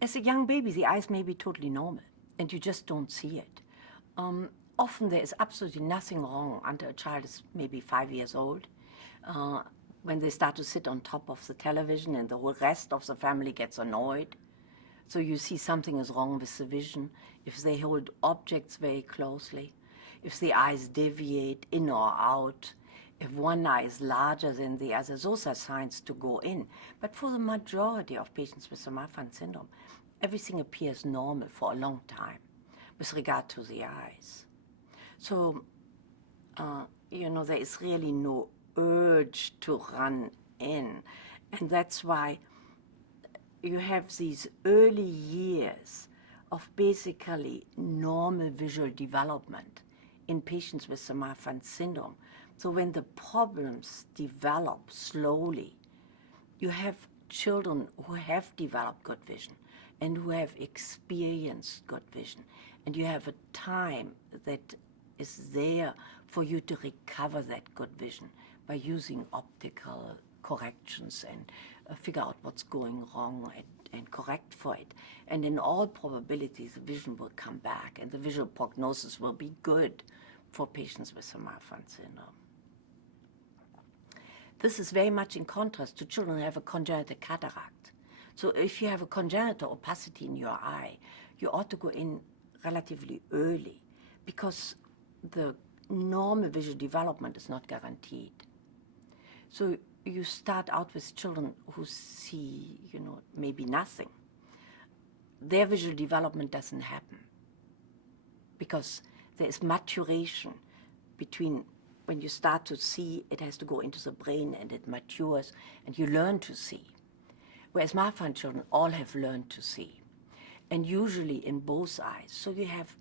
As a young baby, the eyes may be totally normal, and you just don't see it. Often there is absolutely nothing wrong until a child is maybe 5 years old, when they start to sit on top of the television and the whole rest of the family gets annoyed. So you see something is wrong with the vision. If they hold objects very closely, if the eyes deviate in or out, if one eye is larger than the other, those are signs to go in. But for the majority of patients with the Marfan syndrome, everything appears normal for a long time with regard to the eyes. So, there is really no urge to run in. And that's why you have these early years of basically normal visual development in patients with the Marfan syndrome. So when the problems develop slowly, you have children who have developed good vision and who have experienced good vision. And you have a time that is there for you to recover that good vision by using optical corrections and figure out what's going wrong and correct for it. And in all probability, the vision will come back and the visual prognosis will be good for patients with the Marfan syndrome. This is very much in contrast to children who have a congenital cataract. So if you have a congenital opacity in your eye, you ought to go in relatively early because the normal visual development is not guaranteed. So you start out with children who see, maybe nothing. Their visual development doesn't happen because there is maturation between when you start to see, it has to go into the brain and it matures and you learn to see. Whereas Marfan children all have learned to see, and usually in both eyes. So you have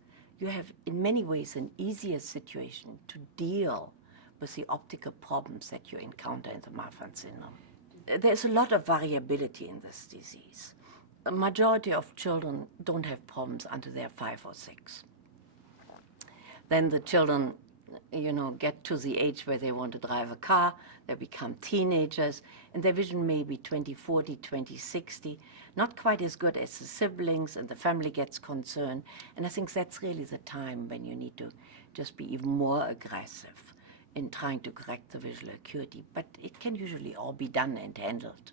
in many ways an easier situation to deal with the optical problems that you encounter in the Marfan syndrome. There's a lot of variability in this disease. A majority of children don't have problems until they're 5 or 6. Then the children, get to the age where they want to drive a car, they become teenagers, and their vision may be 20/40, 20/60, not quite as good as the siblings, and the family gets concerned. And I think that's really the time when you need to just be even more aggressive in trying to correct the visual acuity. But it can usually all be done and handled.